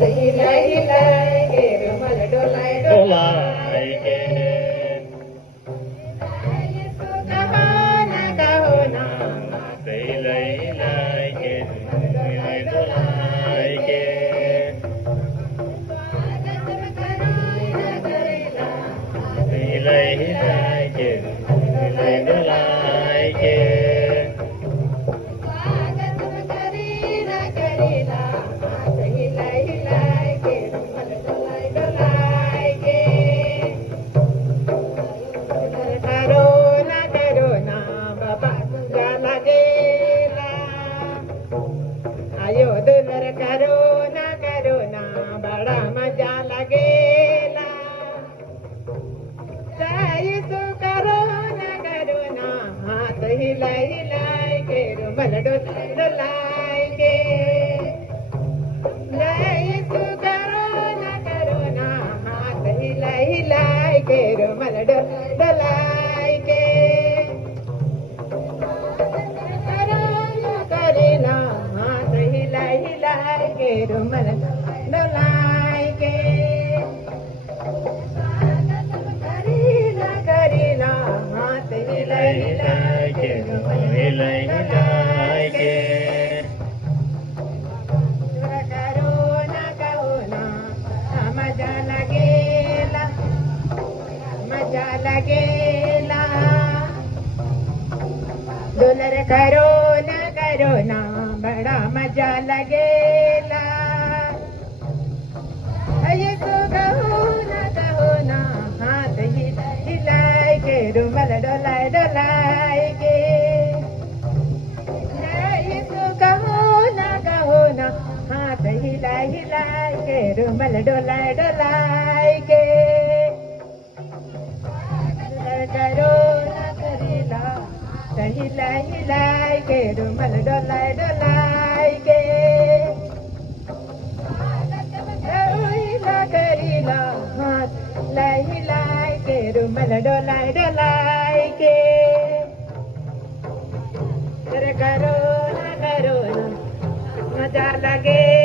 हिलाय हिलाय गे रुमाल डोलाय डोलाय गे हिलाय हिलाय गे डोलाय डोलाय गे हिलाय हिलाय गे हिलाय डोलाय गे आयो दुलर करो ना बड़ा मजा लगेला जायसो करो ना हाथ हिलाय हिलाय के रुमाल डोलाय के जायसो करो ना हाथ हिलाय हिलाय के रुमाल डोलाय के के रुमाल डोलाय के करीला हाथ हिलाय हिलाय के रुमाल हिलाय हिलाय के करो ना कहो ना मजा लगेला डोलर करो ना बड़ा मजा लगेला ये तो कहो ना हाथ हिलाय के रुमाल डोलाय डोलाय के ये तो कहो ना हाथ हिलाय हिलाय के रुमाल डोलाय डोलाय के करो ना करीला हिलाय हिलाय के रुमाल डोलाय डोलाय के करीला हाथ हिलाय हिलाय के रुमाल डोलाय डोलाय के करो ना मजा लगे